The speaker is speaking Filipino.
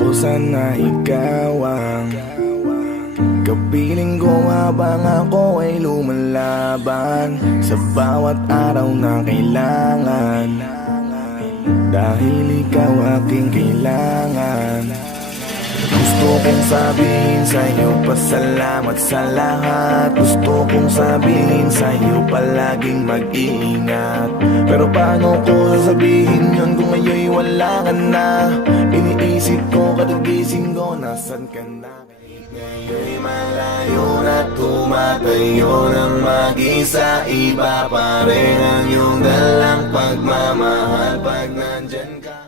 ko sana ikaw ang kapiling ko habang ako ay lumalaban sa bawat araw na kailangan, dahil ikaw aking kailangan. Gusto kong sabihin sa'yo pasalamat sa lahat. Gusto kong sabihin sa'yo palaging mag-iingat. Pero paano ko sasabihin yun kung ngayon'y wala ka na? Iniisip ko kadagising ko, nasan ka na? Ngayon'y malayo na tumatayo ng mag-isa. Iba pa rin ang iyong dalang pagmamahal pag nandyan ka.